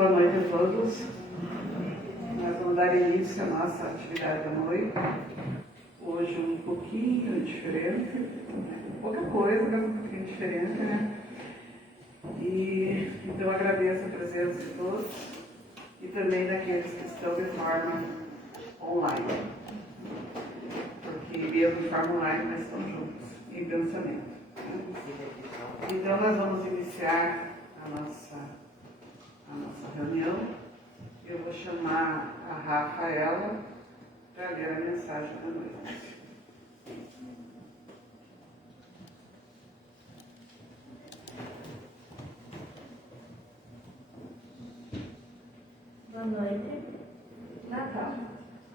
Boa noite a todos. Nós vamos dar início à nossa atividade da noite. Hoje um pouquinho diferente, pouca coisa, mas um pouquinho diferente, né? E então agradeço a presença de todos e também daqueles que estão de forma online. Porque mesmo de forma online nós estamos juntos em pensamento. Então nós vamos iniciar a nossa reunião. Eu vou chamar a Rafaela para ler a mensagem da noite. Boa noite. Natal.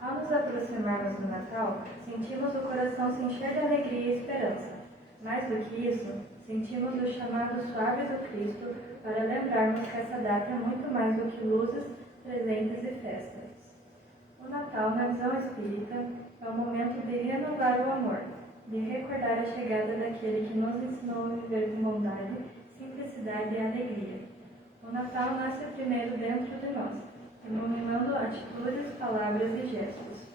Ao nos aproximarmos do Natal, sentimos o coração se encher de alegria e esperança. Mais do que isso, sentimos o chamado suave do Cristo para lembrarmos que essa data é muito mais do que luzes, presentes e festas. O Natal, na visão espírita, é o momento de renovar o amor, de recordar a chegada daquele que nos ensinou a viver com bondade, simplicidade e alegria. O Natal nasce primeiro dentro de nós, iluminando atitudes, palavras e gestos.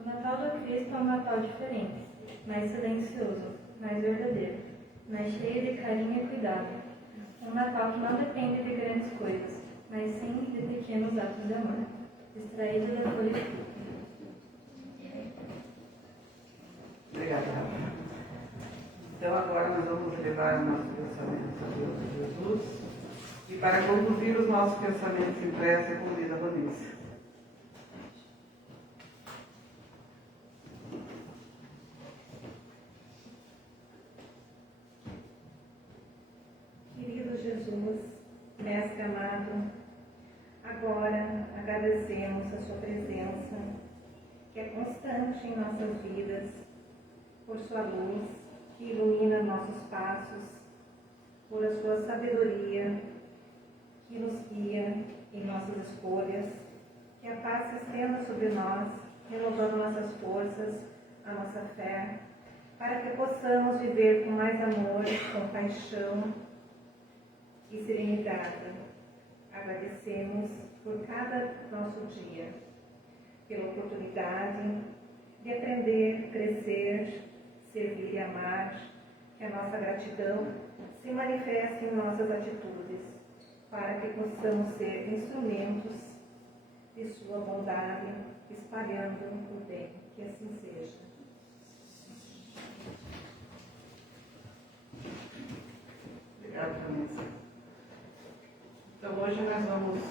O Natal do Cristo é um Natal diferente, mais silencioso, mais verdadeiro, mais cheio de carinho e cuidado. Um Natal que não depende de grandes coisas, mas sim de pequenos atos de amor, extraídos da folha. Obrigada, Rafa. Então agora nós vamos levar o nosso pensamento a Deus Jesus. E para conduzir os nossos pensamentos em prece, convido a Vanessa. Querido Jesus, Mestre amado, agora agradecemos a sua presença, que é constante em nossas vidas, por sua luz, que ilumina nossos passos, por a sua sabedoria, que nos guia em nossas escolhas, que a paz se estenda sobre nós, renovando nossas forças, a nossa fé, para que possamos viver com mais amor, compaixão e serenidade. Agradecemos por cada nosso dia, pela oportunidade de aprender, crescer, servir e amar, que a nossa gratidão se manifeste em nossas atitudes, para que possamos ser instrumentos de sua bondade, espalhando o bem. Que assim seja. Obrigada, Vanessa. Então hoje nós vamos,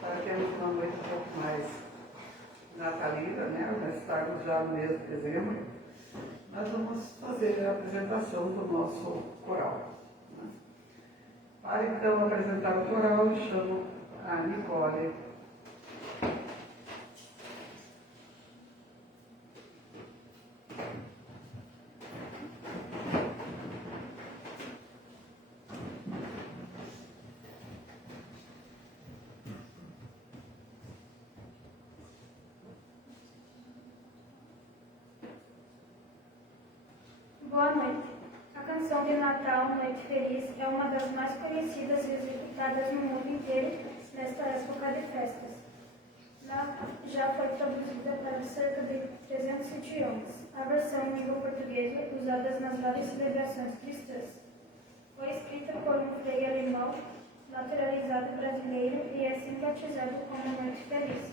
para termos uma noite um pouco mais natalina, né? Nós estarmos já no mês de dezembro, nós vamos fazer a apresentação do nosso coral. Para então apresentar o coral, eu chamo a Nicole. Boa noite. A canção de Natal, Noite Feliz, é uma das mais conhecidas e executadas no mundo inteiro nesta época de festas. Já foi traduzida para cerca de 300 idiomas. A versão em língua portuguesa, usada nas várias celebrações cristãs, foi escrita por um frei alemão naturalizado brasileiro e é assim batizado como Noite Feliz.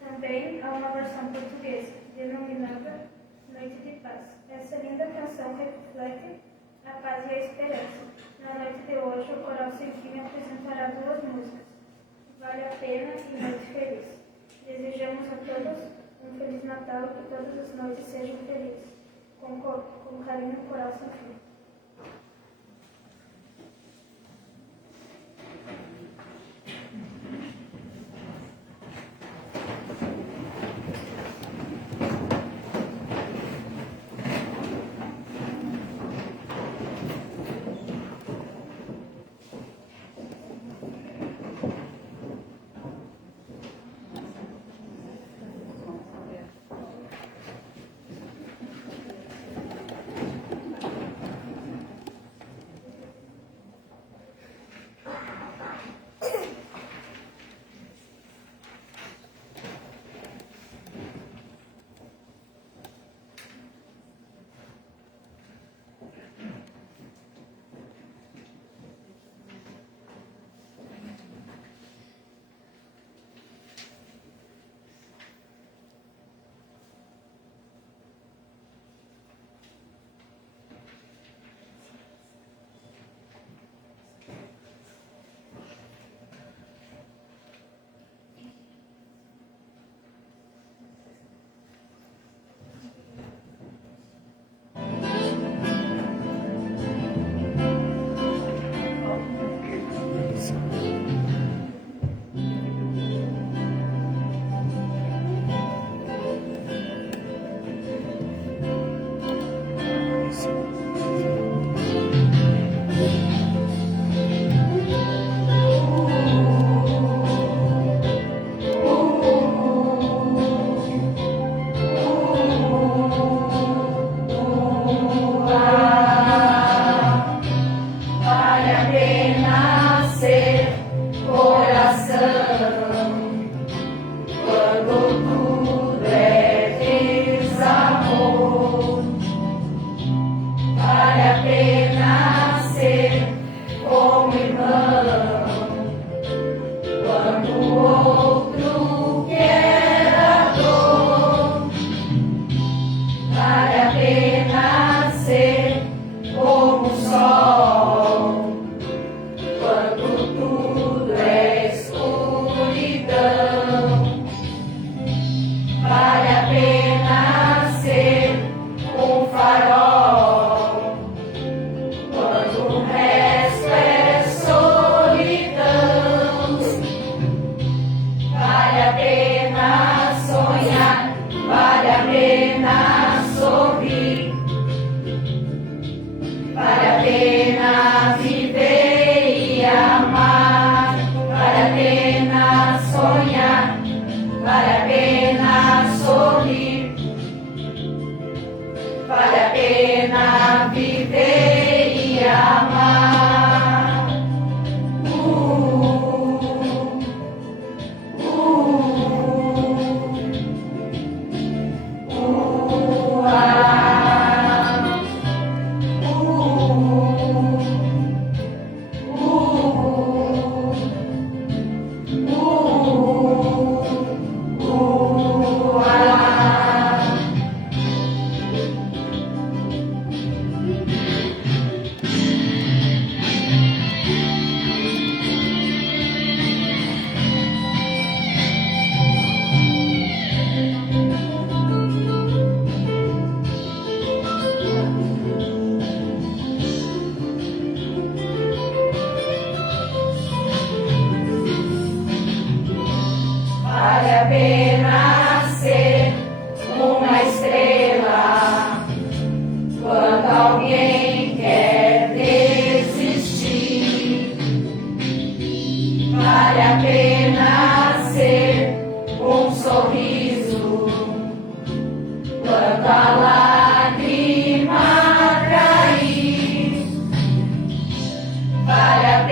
Também há uma versão portuguesa, denominada Noite de Paz. Essa linda canção reflete a paz e a esperança. Na noite de hoje, o Coral Sem apresentará duas músicas, Vale a Pena e Noite Feliz. Desejamos a todos um Feliz Natal e que todas as noites sejam felizes. Com carinho, Coral Sem.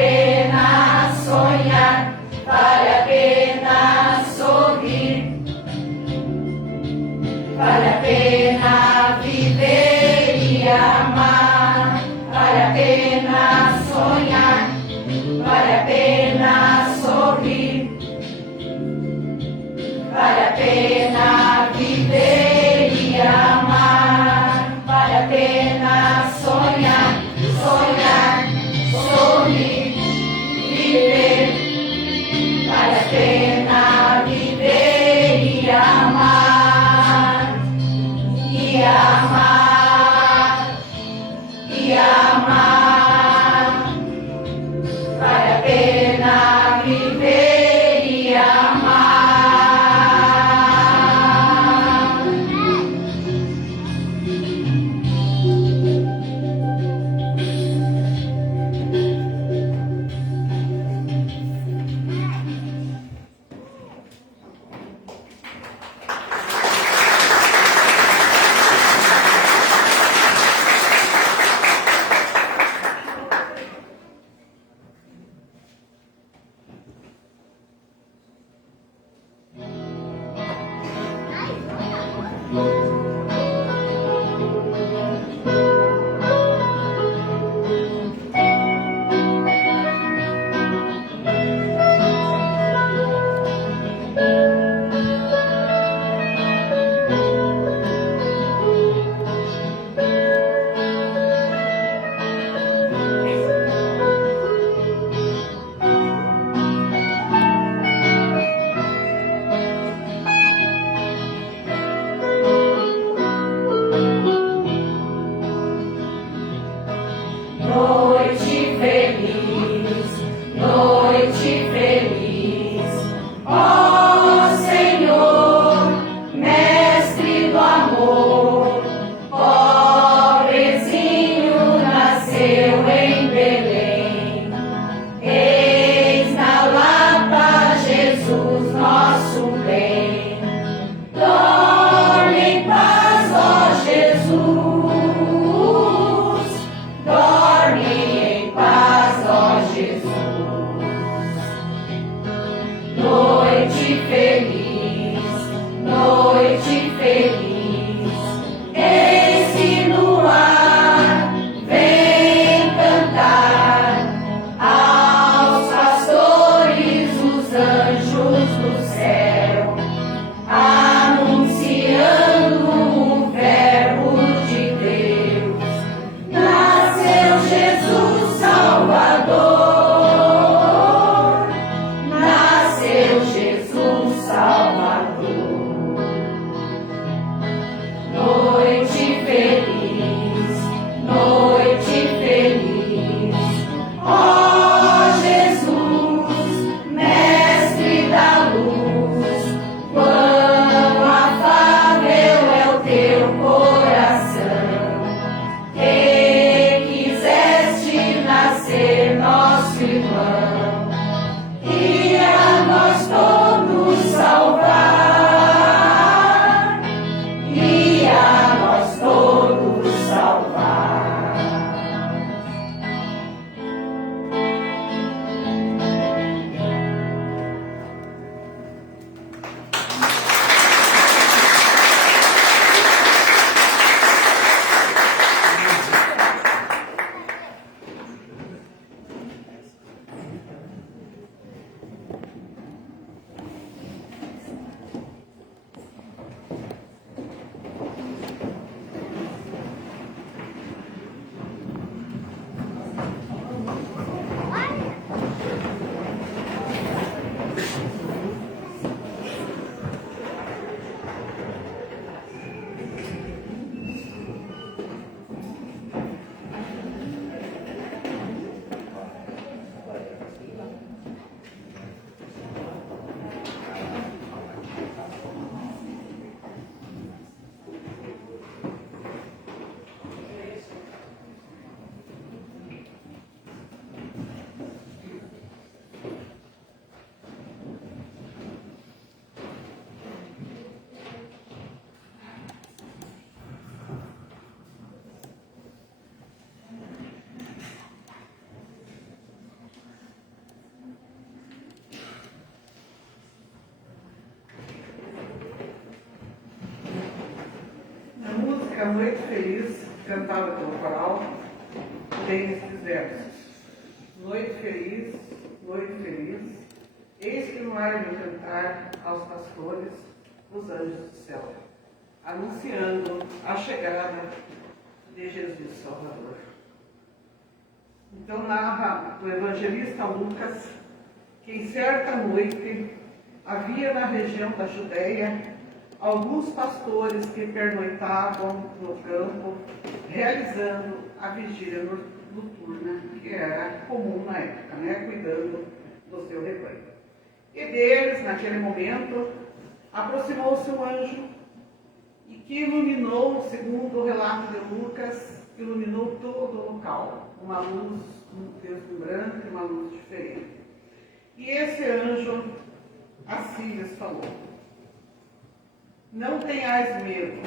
pena sonhar, vale a pena sorrir, vale a pena viver e amar, vale a pena sonhar, vale a pena sorrir, vale a pena viver e amar, vale a pena sonhar, sonhar, sorrir, viver, vale a pena viver e amar, e amar, e amar, vale a pena viver e amar. Noite feliz, noite feliz, ó Senhor, mestre do amor, pobrezinho nasceu em Belém, eis na Lapa Jesus nosso bem, dorme em paz, ó Jesus. Dorme em paz, ó Jesus. Noite feliz, noite feliz, eis-se no ar, vem cantar aos pastores os anjos do céu, anunciando o verbo de Deus. Nasceu Jesus Salvador, nasceu Jesus Salvador. Noite feliz, noite feliz, ó Jesus, mestre da luz, quão afável é o teu coração, que quiseste nascer nosso irmão, e a nós todos salvar, e a nós todos salvar. Noite Feliz, cantada pelo coral, tem esses versos. Noite feliz, eis que no ar vem cantar aos pastores os anjos do céu, anunciando a chegada de Jesus Salvador. Então narra o evangelista Lucas que em certa noite havia na região da Judéia alguns pastores que pernoitavam no campo, realizando a vigília noturna, que era comum na época, cuidando do seu rebanho. E deles, naquele momento, aproximou-se um anjo e que iluminou, segundo o relato de Lucas, iluminou todo o local, uma luz deslumbrante, uma luz diferente. E esse anjo assim lhes falou: não tenhais medo,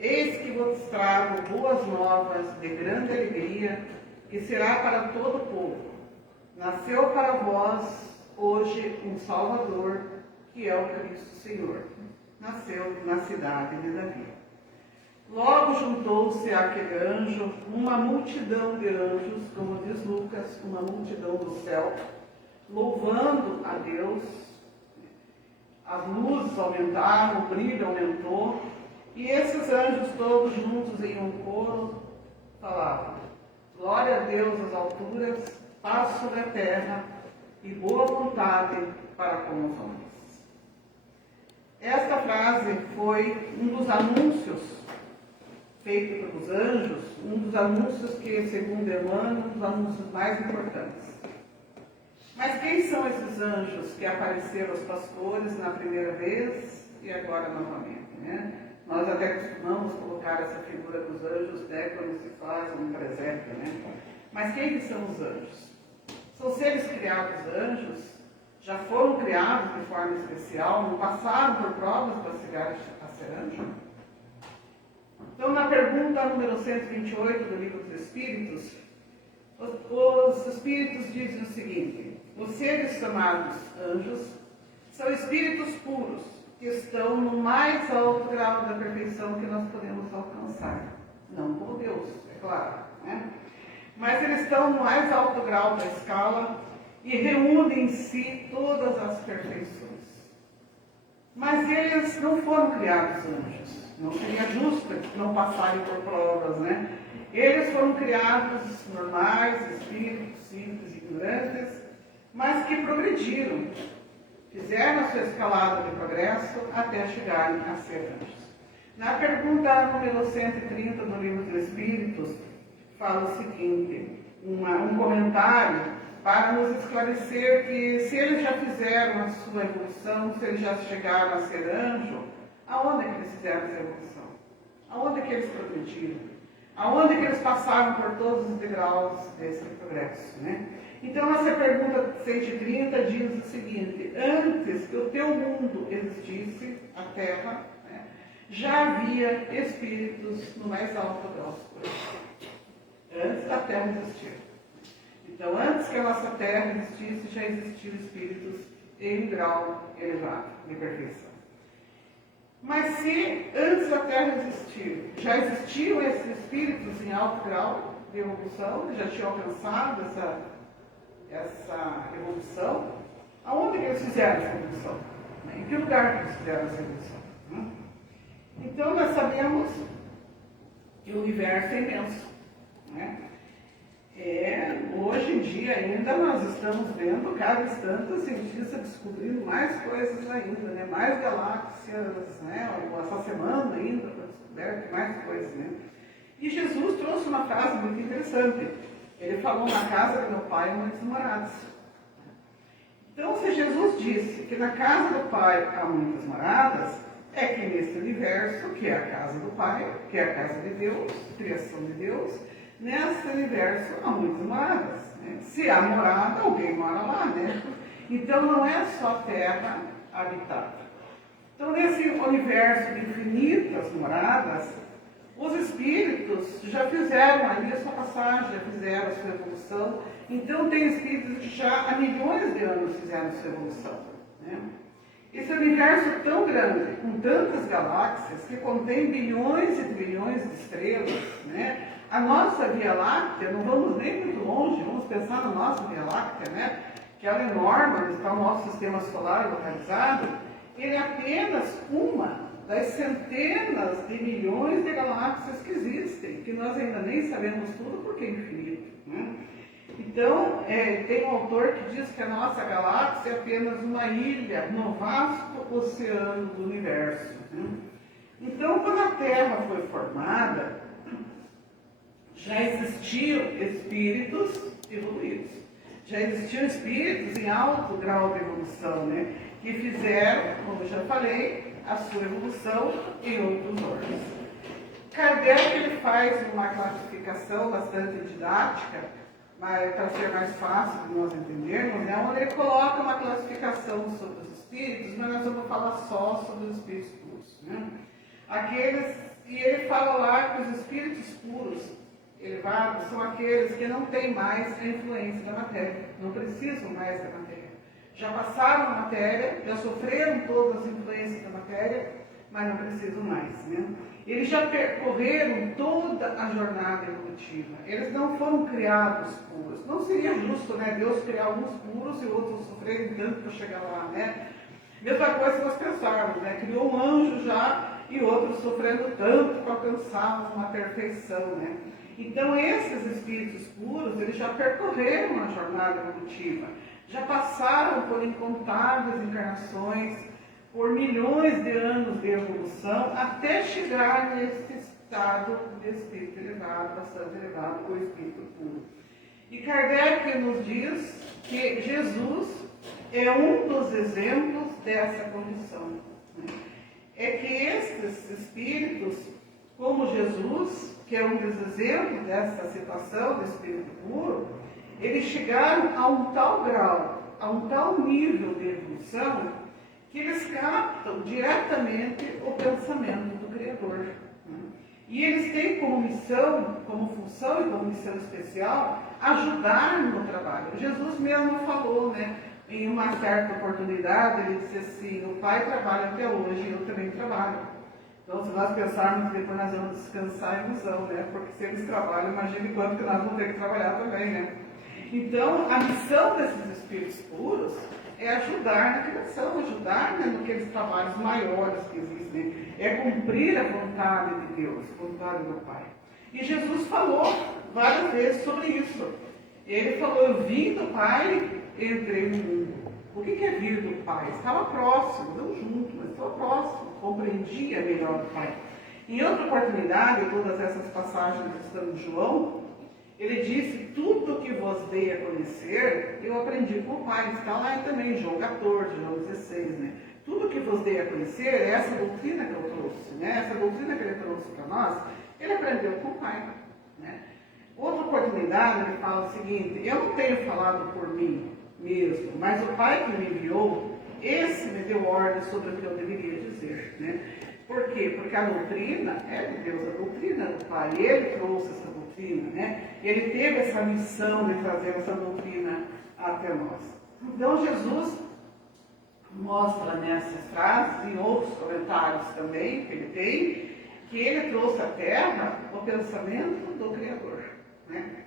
eis que vos trago boas novas de grande alegria, que será para todo o povo. Nasceu para vós hoje um Salvador, que é o Cristo Senhor. Nasceu na cidade de Davi. Logo juntou-se àquele anjo uma multidão de anjos, como diz Lucas, uma multidão do céu, louvando a Deus. As luzes aumentaram, o brilho aumentou, e esses anjos todos juntos em um coro falavam: glória a Deus nas alturas, paz sobre a terra e boa vontade para com os homens. Esta frase foi um dos anúncios feito pelos anjos, um dos anúncios que, segundo Emmanuel, um dos anúncios mais importantes. Mas quem são esses anjos que apareceram aos pastores na primeira vez e agora novamente? Nós até costumamos colocar essa figura dos anjos quando se faz um presépio. Mas quem que são os anjos? São seres criados anjos, já foram criados de forma especial, não passaram por provas para chegar a ser anjo? Então, na pergunta número 128 do Livro dos Espíritos, os Espíritos dizem o seguinte: os seres chamados anjos são espíritos puros, que estão no mais alto grau da perfeição que nós podemos alcançar. Não como Deus, é claro, mas eles estão no mais alto grau da escala e reúnem em si todas as perfeições. Mas eles não foram criados anjos. Não seria justo não passarem por provas, Eles foram criados normais, espíritos simples e ignorantes, mas que progrediram, fizeram a sua escalada de progresso até chegarem a ser anjos. Na pergunta número 130 do Livro dos Espíritos, fala o seguinte, um comentário para nos esclarecer que se eles já fizeram a sua evolução, se eles já chegaram a ser anjo, aonde que eles fizeram essa evolução? Aonde que eles progrediram? Aonde que eles passaram por todos os degraus desse progresso, Então, essa pergunta 130 diz o seguinte: antes que o teu mundo existisse, a Terra, já havia espíritos no mais alto grau das coisas. Antes da Terra existir. Então, antes que a nossa Terra existisse, já existiam espíritos em um grau elevado de perfeição. Mas se antes da Terra existir, já existiam esses espíritos em alto grau de evolução, já tinham alcançado essa evolução, aonde que eles fizeram essa evolução? Em que lugar que eles fizeram essa evolução? Então, nós sabemos que o universo é imenso. Hoje em dia ainda nós estamos vendo, cada instante, os cientistas descobrindo mais coisas ainda, mais galáxias, essa semana ainda foi descoberto mais coisas. E Jesus trouxe uma frase muito interessante. Ele falou: na casa do meu pai há muitas moradas. Então, se Jesus disse que na casa do pai há muitas moradas, é que nesse universo, que é a casa do pai, que é a casa de Deus, criação de Deus, nesse universo há muitas moradas. Se há morada, alguém mora lá, Então não é só terra habitada. Então, nesse universo de infinitas moradas, os espíritos já fizeram ali a sua passagem, já fizeram a sua evolução. Então, tem espíritos que já há milhões de anos fizeram a sua evolução. Esse universo tão grande, com tantas galáxias, que contém bilhões e trilhões de estrelas, né? A nossa Via Láctea, não vamos nem muito longe, vamos pensar na nossa Via Láctea, né? Que ela é enorme, onde está o nosso sistema solar localizado, ele é apenas uma das centenas de milhões de galáxias que existem, que nós ainda nem sabemos tudo porque é infinito, né? Então, tem um autor que diz que a nossa galáxia é apenas uma ilha no vasto oceano do universo, né? Então, quando a Terra foi formada, já existiam espíritos evoluídos, já existiam espíritos em alto grau de evolução, né? Que fizeram, como eu já falei, a sua evolução em outros órgãos. Kardec ele faz uma classificação bastante didática, para ser mais fácil de nós entendermos, né? Onde ele coloca uma classificação sobre os espíritos, mas nós vamos falar só sobre os espíritos puros, né? E ele fala lá que os espíritos puros, elevados, são aqueles que não têm mais a influência da matéria, não precisam mais da matéria. Já passaram a matéria, já sofreram todas as influências da matéria, mas não precisam mais, né? Eles já percorreram toda a jornada evolutiva. Eles não foram criados puros. Não seria justo, né, Deus criar alguns puros e outros sofrerem tanto para chegar lá, né? Mesma coisa que nós pensarmos, né? Criou um anjo já e outros sofrendo tanto para alcançar uma perfeição, né? Então, esses espíritos puros, eles já percorreram a jornada evolutiva. Já passaram por incontáveis encarnações, por milhões de anos de evolução, até chegar nesse estado de espírito elevado, bastante elevado, o espírito puro. E Kardec nos diz que Jesus é um dos exemplos dessa condição, né? É que estes espíritos, como Jesus, que é um dos exemplos dessa situação do espírito puro, eles chegaram a um tal grau, a um tal nível de evolução, que eles captam diretamente o pensamento do Criador, né? E eles têm como missão, como função e como missão especial, ajudar no trabalho. Jesus mesmo falou, né? Em uma certa oportunidade, ele disse assim: o Pai trabalha até hoje e eu também trabalho. Então, se nós pensarmos que depois nós vamos descansar é ilusão, né? Porque se eles trabalham, imagine quanto que nós vamos ter que trabalhar também, né? Então, a missão desses espíritos puros é ajudar na criação, ajudar, né, naqueles trabalhos maiores que existem, é cumprir a vontade de Deus, a vontade do Pai. E Jesus falou várias vezes sobre isso. Ele falou: eu vim do Pai, entrei no mundo. O que é vir do Pai? Estava próximo, não junto, mas estava próximo, compreendia melhor o Pai. Em outra oportunidade, todas essas passagens que estão em João, ele disse: tudo que vos dei a conhecer, eu aprendi com o Pai. Está lá também, João 14, João 16, né? Tudo que vos dei a conhecer é essa doutrina que eu trouxe, né? Essa doutrina que ele trouxe para nós, ele aprendeu com o Pai, né? Outra oportunidade, ele fala o seguinte: eu não tenho falado por mim mesmo, mas o Pai que me enviou, esse me deu ordem sobre o que eu deveria dizer, né? Por quê? Porque a doutrina é de Deus, a doutrina do Pai, ele trouxe essa doutrina, né? Ele teve essa missão de trazer essa doutrina até nós. Então, Jesus mostra nessas frases, em outros comentários também que ele tem, que ele trouxe à Terra o pensamento do Criador, né?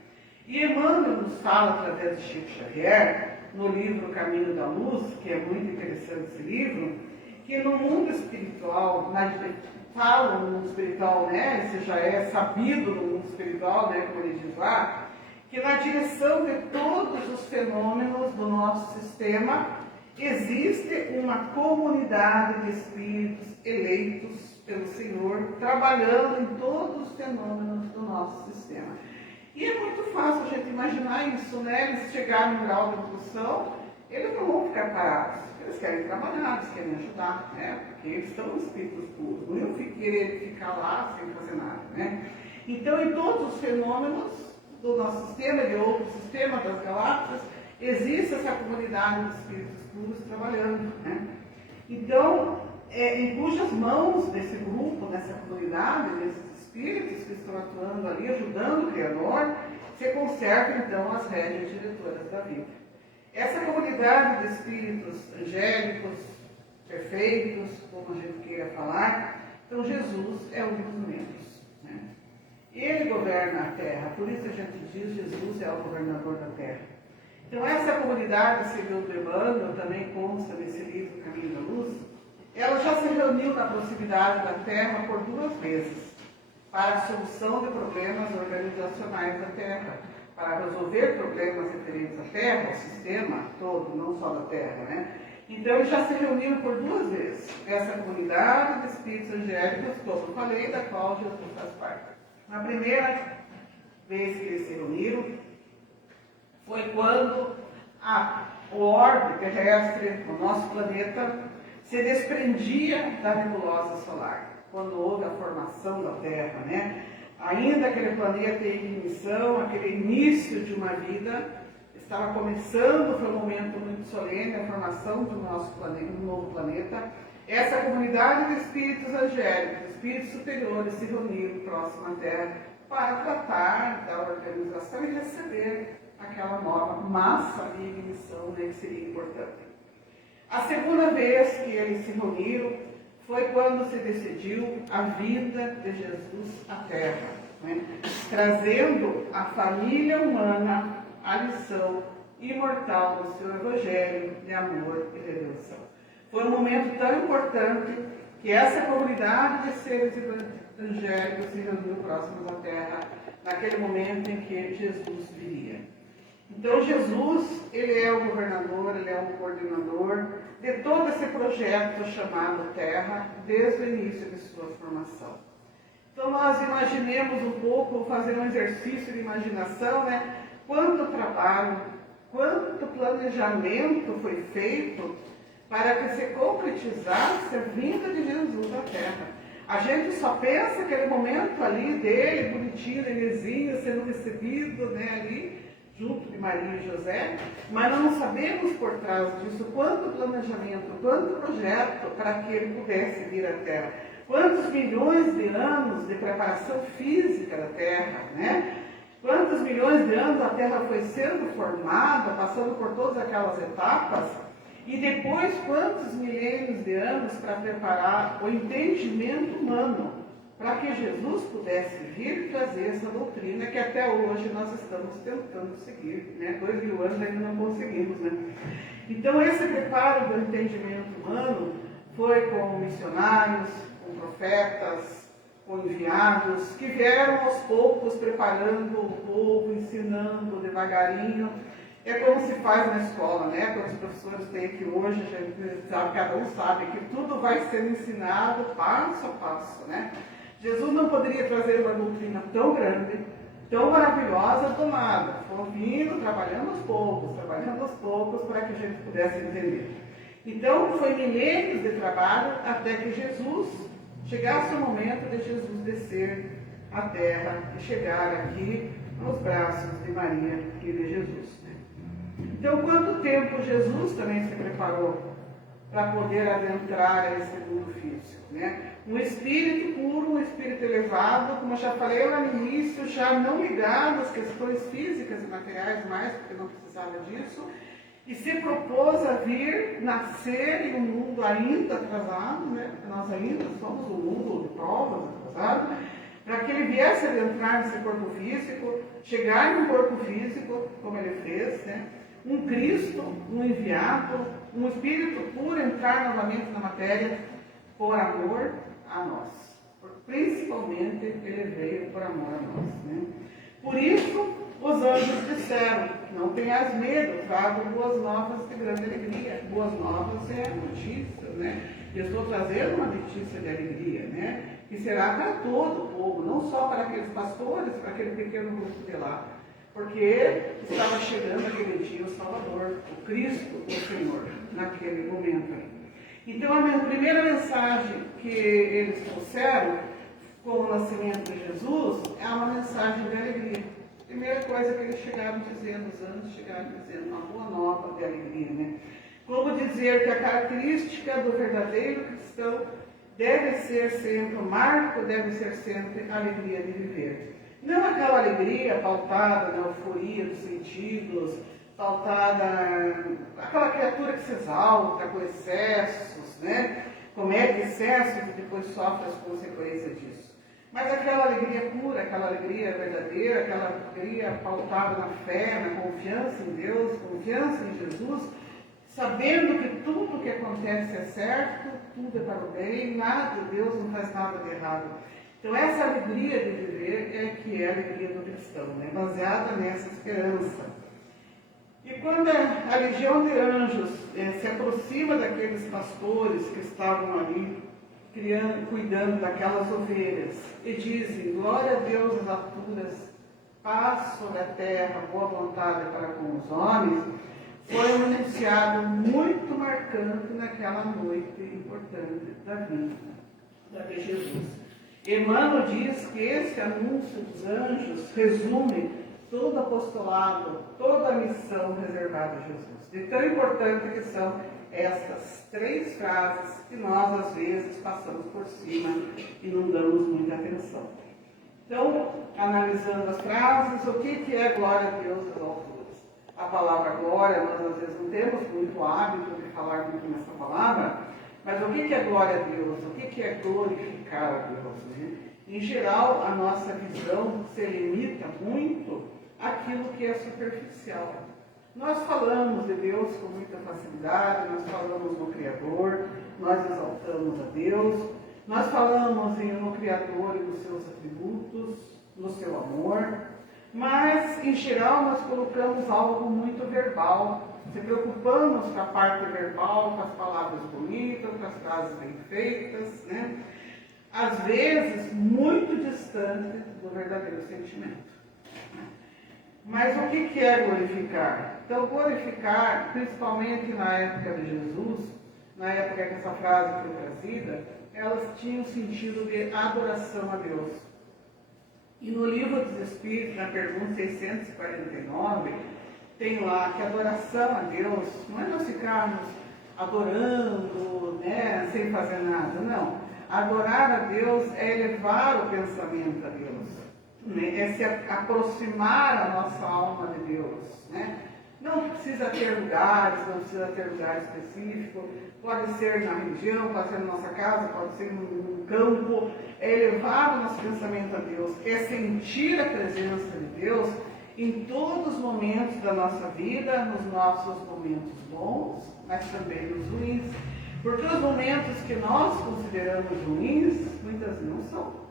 E Emmanuel nos fala, através de Chico Xavier, no livro Caminho da Luz, que é muito interessante esse livro, que no mundo espiritual, fala no mundo espiritual, né? Isso já é sabido no mundo espiritual, né? Como ele diz lá, que na direção de todos os fenômenos do nosso sistema existe uma comunidade de espíritos eleitos pelo Senhor, trabalhando em todos os fenômenos do nosso sistema. E é muito fácil a gente imaginar isso, né? Eles chegarem no grau de evolução, eles não vão ficar parados. Eles querem trabalhar, eles querem ajudar, né? Porque eles são espíritos puros, não iam querer ficar lá sem fazer nada, né? Então, em todos os fenômenos do nosso sistema e de outro sistema das galáxias, existe essa comunidade de espíritos puros trabalhando, né? Então, em cujas mãos desse grupo, dessa comunidade, desses espíritos que estão atuando ali, ajudando o Criador, se conservam então as rédeas diretoras da vida. Essa comunidade de espíritos angélicos, perfeitos, como a gente queira falar. Então Jesus é um dos membros, né? Ele governa a terra, por isso a gente diz Jesus é o governador da terra. Então essa comunidade, segundo Emmanuel, também consta nesse livro Caminho da Luz, ela já se reuniu na proximidade da terra por 2 vezes, para a solução de problemas organizacionais da terra, para resolver problemas referentes à terra, ao sistema todo, não só da terra, né? Então eles já se reuniram por 2 vezes, essa comunidade de espíritos angélicos, como eu falei, da qual Jesus faz parte. Na primeira vez que eles se reuniram, foi quando o orbe terrestre, o nosso planeta, se desprendia da nebulosa solar, quando houve a formação da Terra, né? Ainda aquele planeta em ignição, aquele início de uma vida, estava começando, foi um momento muito solene, a formação do nosso planeta, um novo planeta. Essa comunidade de espíritos angélicos, espíritos superiores, se reuniram próximo à Terra para tratar da organização e receber aquela nova massa de ignição, né, que seria importante. A segunda vez que eles se reuniram foi quando se decidiu a vinda de Jesus à Terra, né, trazendo à família humana a lição imortal do seu Evangelho de amor e redenção. Foi um momento tão importante que essa comunidade de seres angélicos se reuniu próximos à Terra, naquele momento em que Jesus viria. Então Jesus, ele é o governador, ele é o coordenador de todo esse projeto chamado Terra, desde o início de sua formação. Então nós imaginemos um pouco, fazer um exercício de imaginação, né? Quanto trabalho, quanto planejamento foi feito para que se concretizasse a vinda de Jesus à Terra. A gente só pensa aquele momento ali dele, bonitinho, nenenzinho, sendo recebido, né, ali, junto de Maria e José, mas nós não sabemos por trás disso quanto planejamento, quanto projeto para que ele pudesse vir à Terra. Quantos milhões de anos de preparação física da Terra, né? Quantos milhões de anos a Terra foi sendo formada, passando por todas aquelas etapas, e depois quantos milênios de anos para preparar o entendimento humano, para que Jesus pudesse vir e trazer essa doutrina que até hoje nós estamos tentando seguir, né? 2000 anos ainda não conseguimos, né? Então esse preparo do entendimento humano foi com missionários, com profetas, com enviados, que vieram aos poucos preparando o povo, ensinando devagarinho. É como se faz na escola, né? Quando os professores têm aqui hoje, a gente sabe, cada um sabe que tudo vai sendo ensinado passo a passo, né? Jesus não poderia trazer uma doutrina tão grande, tão maravilhosa do nada. Foi vindo, trabalhando aos poucos, para que a gente pudesse entender. Então, foi milênios de trabalho até que Jesus chegasse o momento de Jesus descer à terra e chegar aqui nos braços de Maria e de Jesus. Então, quanto tempo Jesus também se preparou para poder adentrar esse mundo físico, né? Um espírito puro, um espírito elevado, como eu já falei lá no início, já não ligado às questões físicas e materiais mais, porque não precisava disso, e se propôs a vir nascer em um mundo ainda atrasado, né? Porque nós ainda somos um mundo de provas atrasado, para que ele viesse adentrar nesse corpo físico, chegar no corpo físico, como ele fez, né? Um Cristo, um enviado, um espírito puro entrar novamente na matéria por amor a nós. Principalmente ele veio por amor a nós, né? Por isso os anjos disseram: não tenhas medo, trago boas novas de grande alegria. Boas novas é a notícia, né? Eu estou trazendo uma notícia de alegria, né? Que será para todo o povo, não só para aqueles pastores, para aquele pequeno grupo de lá. Porque estava chegando aquele dia o Salvador, o Cristo, o Senhor, naquele momento aí. Então a minha primeira mensagem que eles trouxeram com o nascimento de Jesus é uma mensagem de alegria. Primeira coisa que eles chegaram dizendo, os anjos chegaram dizendo, uma boa nova de alegria, né? Como dizer que a característica do verdadeiro cristão deve ser sempre, o marco deve ser sempre a alegria de viver. Não aquela alegria pautada na euforia dos sentidos, pautada, aquela criatura que se exalta com excessos, né? Comete excessos e depois sofre as consequências disso. Mas aquela alegria pura, aquela alegria verdadeira, aquela alegria pautada na fé, na confiança em Deus, confiança em Jesus, sabendo que tudo que acontece é certo, tudo é para o bem, nada, Deus não faz nada de errado. Então essa alegria de viver é que é a alegria do cristão, né? Baseada nessa esperança. E quando a legião de anjos se aproxima daqueles pastores que estavam ali, cuidando daquelas ovelhas, e dizem: glória a Deus nas alturas, paz sobre a terra, boa vontade para com os homens, foi um anunciado muito marcante naquela noite importante da vida de Jesus. Emmanuel diz que esse anúncio dos anjos resume todo o apostolado, toda a missão reservada a Jesus. De tão importante que são estas 3 frases que nós, às vezes, passamos por cima e não damos muita atenção. Então, analisando as frases, o que é glória a Deus das alturas? A palavra glória, nós às vezes não temos muito hábito de falar muito nessa palavra, mas o que é glória a Deus? O que é glorificar a Deus? Né? Em geral, a nossa visão se limita muito àquilo que é superficial. Nós falamos de Deus com muita facilidade, nós falamos no Criador, nós exaltamos a Deus, nós falamos no Criador e nos seus atributos, no seu amor, mas, em geral, nós colocamos algo muito verbal, se preocupamos com a parte verbal, com as palavras bonitas, com as frases bem feitas, né? Às vezes, muito distante do verdadeiro sentimento. Mas o que é glorificar? Então, glorificar, principalmente na época de Jesus, na época que essa frase foi trazida, elas tinham sentido de adoração a Deus. E no Livro dos Espíritos, na pergunta 649, tem lá que adoração a Deus não é nós ficarmos adorando, né, sem fazer nada, não. Adorar a Deus é elevar o pensamento a Deus, é se aproximar a nossa alma de Deus, né? Não precisa ter lugares, não precisa ter lugar específico, pode ser na religião, pode ser na nossa casa, pode ser no campo, é elevar o nosso pensamento a Deus, é sentir a presença de Deus em todos os momentos da nossa vida, nos nossos momentos bons, mas também nos ruins, porque os momentos que nós consideramos ruins, muitas vezes não são.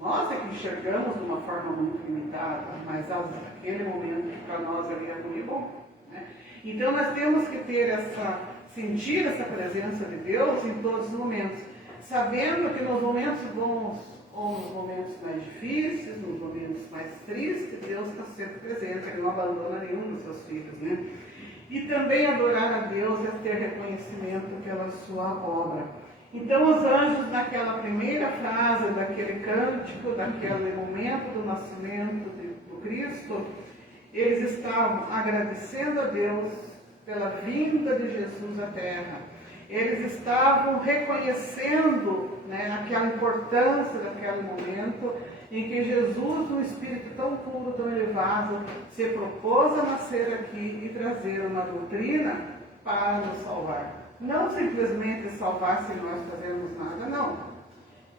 Nós é que enxergamos de uma forma muito limitada, mas aquele momento que para nós ali é muito bom. Né? Então nós temos que sentir essa presença de Deus em todos os momentos, sabendo que nos momentos bons ou nos momentos mais difíceis, nos momentos mais tristes, Deus está sempre presente, Ele não abandona nenhum dos seus filhos. Né? E também adorar a Deus é ter reconhecimento pela sua obra. Então os anjos, naquela primeira frase daquele cântico, daquele momento do nascimento do Cristo, eles estavam agradecendo a Deus pela vinda de Jesus à Terra. Eles estavam reconhecendo, né, aquela importância daquele momento em que Jesus, um Espírito tão puro, tão elevado, se propôs a nascer aqui e trazer uma doutrina para nos salvar. Não simplesmente salvar sem nós fazermos nada, não.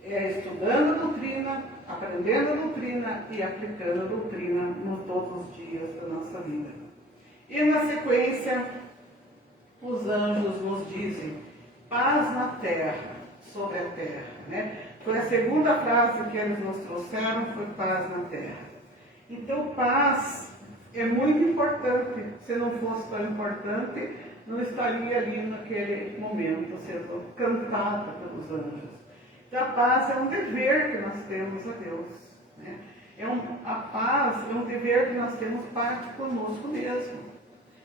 É estudando a doutrina, aprendendo a doutrina e aplicando a doutrina em todos os dias da nossa vida. E na sequência, os anjos nos dizem: paz na terra, sobre a terra. Né? Foi a segunda frase que eles nos trouxeram, foi paz na terra. Então, paz é muito importante. Se não fosse tão importante, não estaria ali naquele momento sendo cantada pelos anjos. Então, a paz é um dever que nós temos a Deus. Né? A paz é um dever que nós temos para conosco mesmo.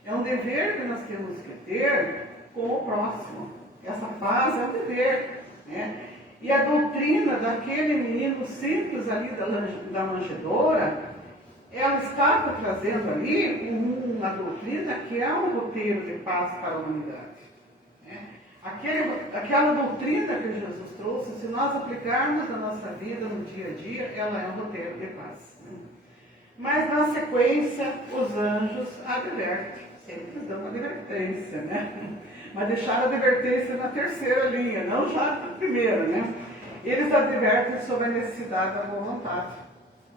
É um dever que nós temos que ter com o próximo. Essa paz é um dever. Né? E a doutrina daquele menino simples ali da manjedoura, ela estava trazendo ali uma doutrina que é um roteiro de paz para a humanidade. Né? Aquela doutrina que Jesus trouxe, se nós aplicarmos na nossa vida, no dia a dia, ela é um roteiro de paz. Né? Mas na sequência, os anjos advertem. sempre dão uma advertência, né? Mas deixaram a advertência na terceira linha, não já na primeira, né? Eles advertem sobre a necessidade da boa vontade.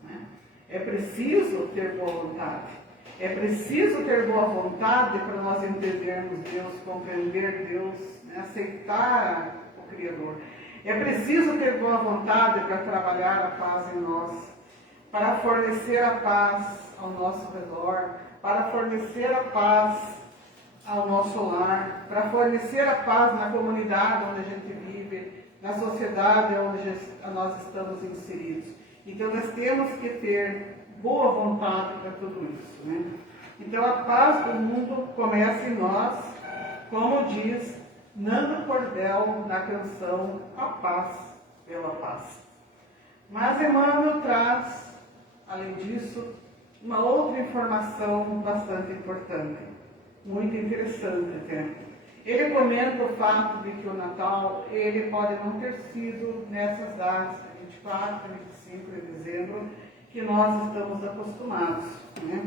Né? É preciso ter boa vontade. É preciso ter boa vontade para nós entendermos Deus, compreender Deus, né? Aceitar o Criador. É preciso ter boa vontade para trabalhar a paz em nós, para fornecer a paz ao nosso redor, para fornecer a paz ao nosso lar, para fornecer a paz na comunidade onde a gente vive, na sociedade onde nós estamos inseridos. Então nós temos que ter boa vontade para tudo isso, né? Então a paz do mundo começa em nós, como diz Nando Cordel na canção A Paz pela Paz. Mas Emmanuel traz, além disso, uma outra informação bastante importante, muito interessante até. Ele comenta o fato de que o Natal ele pode não ter sido nessas datas, 24, 25 de dezembro, que nós estamos acostumados, né?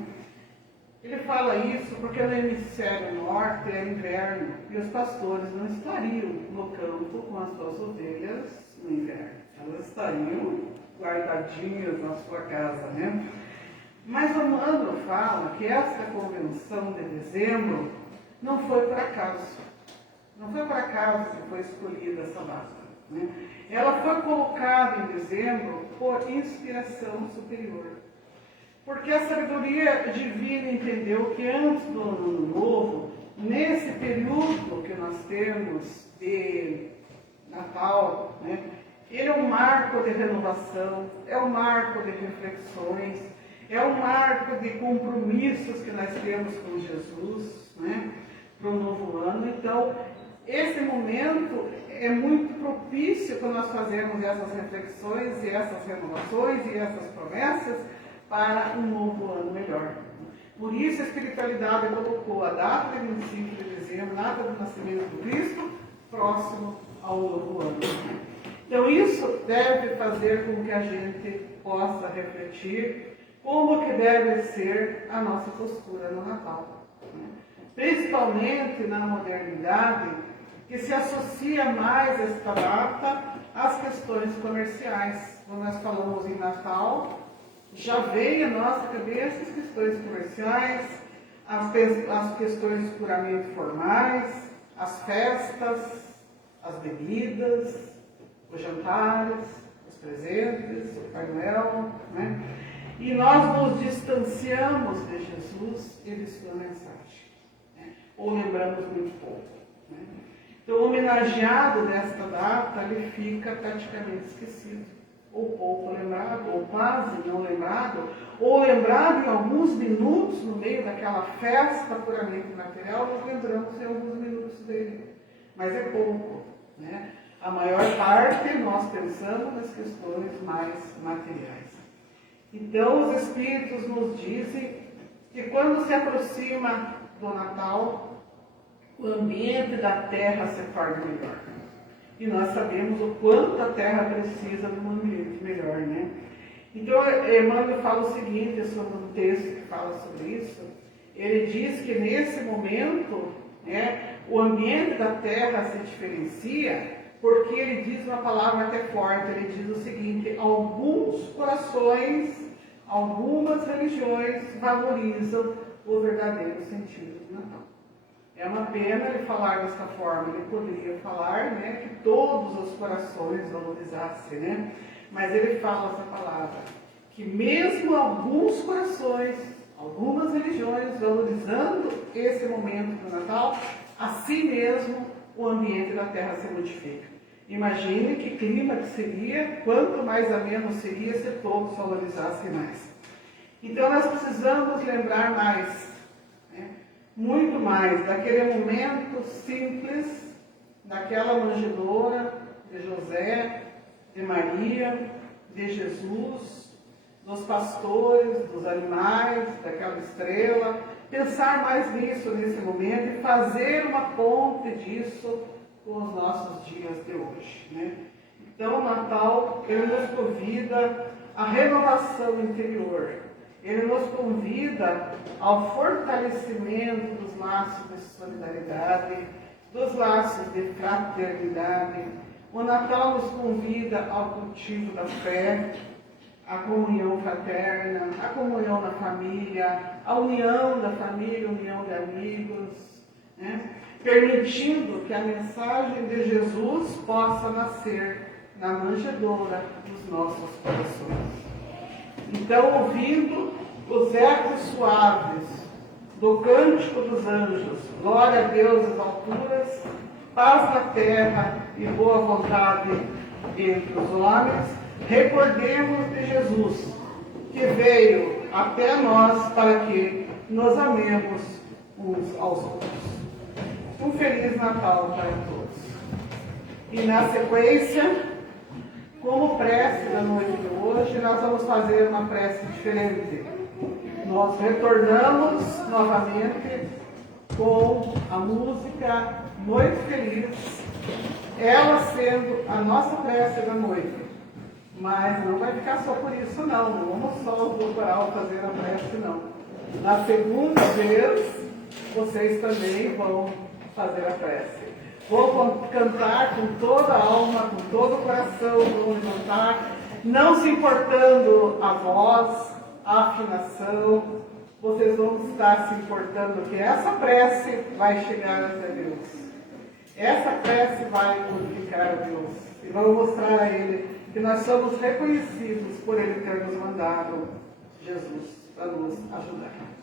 Ele fala isso porque no hemisfério norte é inverno e os pastores não estariam no campo com as suas ovelhas no inverno. Elas estariam guardadinhas na sua casa, né? Mas o Emmanuel fala que essa convenção de dezembro não foi por acaso. Não foi por acaso que foi escolhida essa data, né? Ela foi colocada em dezembro por inspiração superior. Porque a sabedoria divina entendeu que antes do Ano Novo, nesse período que nós temos de Natal, né, ele é um marco de renovação, é um marco de reflexões, é um marco de compromissos que nós temos com Jesus, né, para o novo ano. Então, esse momento é muito propício para nós fazermos essas reflexões e essas renovações e essas promessas para um novo ano melhor. Por isso a espiritualidade colocou a data de 25 de dezembro, data do nascimento do Cristo, próximo ao novo ano. Então isso deve fazer com que a gente possa refletir como que deve ser a nossa postura no Natal. Principalmente na modernidade, que se associa mais esta data às questões comerciais. Quando nós falamos em Natal, já veio à nossa cabeça as questões comerciais, as questões puramente formais, as festas, as bebidas, os jantares, os presentes, o Pai Noel, né? E nós nos distanciamos de Jesus e de sua mensagem, né? Ou lembramos muito pouco, né? Então, o homenageado desta data, ele fica praticamente esquecido, ou pouco lembrado, ou quase não lembrado, ou lembrado em alguns minutos no meio daquela festa puramente material, nós lembramos em alguns minutos dele, mas é pouco, né? A maior parte nós pensamos nas questões mais materiais. Então os Espíritos nos dizem que quando se aproxima do Natal, o ambiente da Terra se torna melhor. E nós sabemos o quanto a Terra precisa de um ambiente melhor, né? Então, Emmanuel fala o seguinte sobre um texto que fala sobre isso. Ele diz que nesse momento, né, o ambiente da Terra se diferencia porque ele diz uma palavra até forte. Ele diz o seguinte: alguns corações, algumas religiões valorizam o verdadeiro sentido do Natal. É uma pena ele falar dessa forma, ele poderia falar, né, que todos os corações valorizassem, né? Mas ele fala essa palavra, que mesmo alguns corações, algumas religiões valorizando esse momento do Natal, assim mesmo o ambiente da Terra se modifica. Imagine que clima que seria, quanto mais ameno seria se todos valorizassem mais. Então nós precisamos lembrar mais, né? Muito mais daquele momento simples, daquela manjedoura de José, de Maria, de Jesus, dos pastores, dos animais, daquela estrela. Pensar mais nisso nesse momento e fazer uma ponte disso com os nossos dias de hoje, né? Então o Natal, ele nos convida à renovação interior. ele nos convida ao fortalecimento dos laços de solidariedade, dos laços de fraternidade. O Natal nos convida ao cultivo da fé, a comunhão fraterna, a comunhão na família, a união da família, a união de amigos, né? Permitindo que a mensagem de Jesus possa nascer na manjedoura dos nossos corações. Então, ouvindo os ecos suaves do cântico dos anjos, glória a Deus nas alturas, paz na terra e boa vontade entre os homens, recordemos de Jesus, que veio até nós para que nos amemos uns aos outros. Um Feliz Natal para todos. E na sequência, como prece da noite de hoje, nós vamos fazer uma prece diferente. Nós retornamos novamente com a música Noite Feliz, ela sendo a nossa prece da noite. Mas não vai ficar só por isso, não. Não vamos só do coral fazer a prece, não. Na segunda vez, vocês também vão fazer a prece. Vou cantar com toda a alma, com todo o coração, vou levantar, não se importando a voz, a afinação, vocês vão estar se importando que essa prece vai chegar até Deus. Essa prece vai glorificar a Deus. E vamos mostrar a Ele que nós somos reconhecidos por Ele ter nos mandado Jesus para nos ajudar.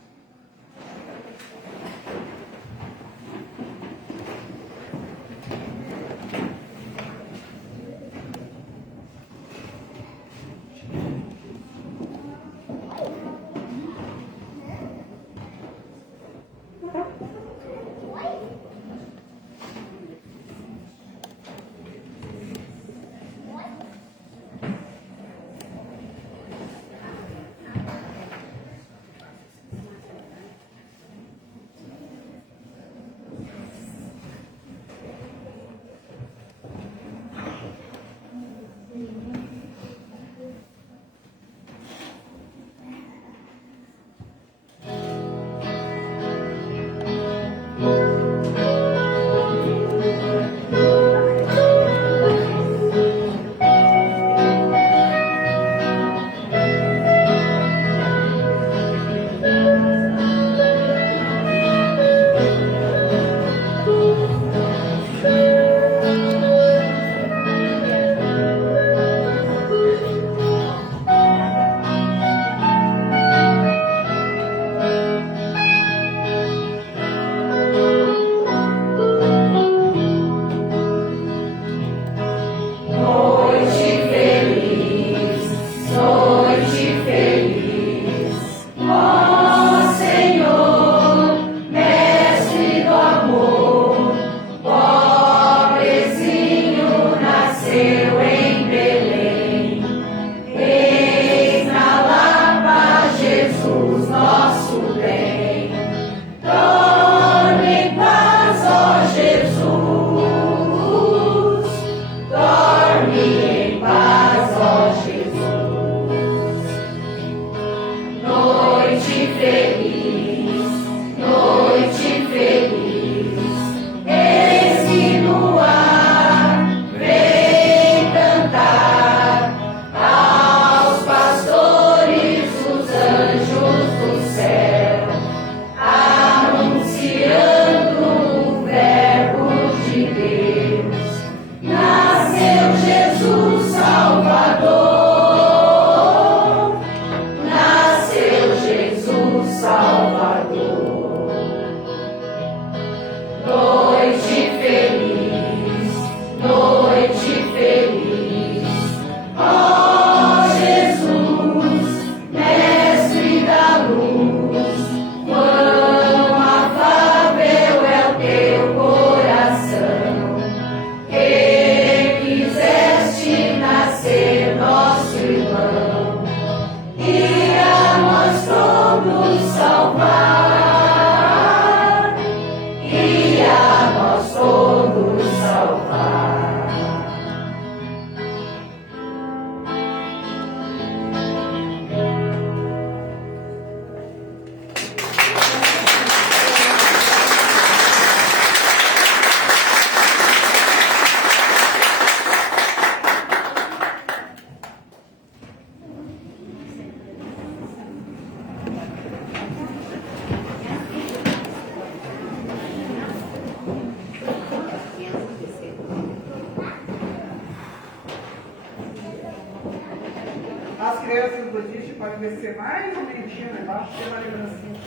budista pode descer mais um momentinho lá embaixo, tem uma lembrancinha.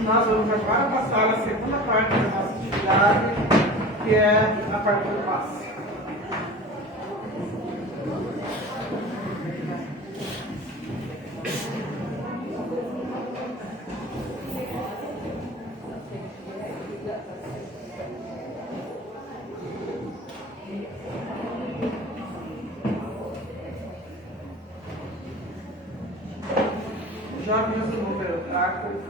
Nós vamos agora passar a segunda parte da nossa atividade, que é a parte do passe. Jogue o número, tá? Com o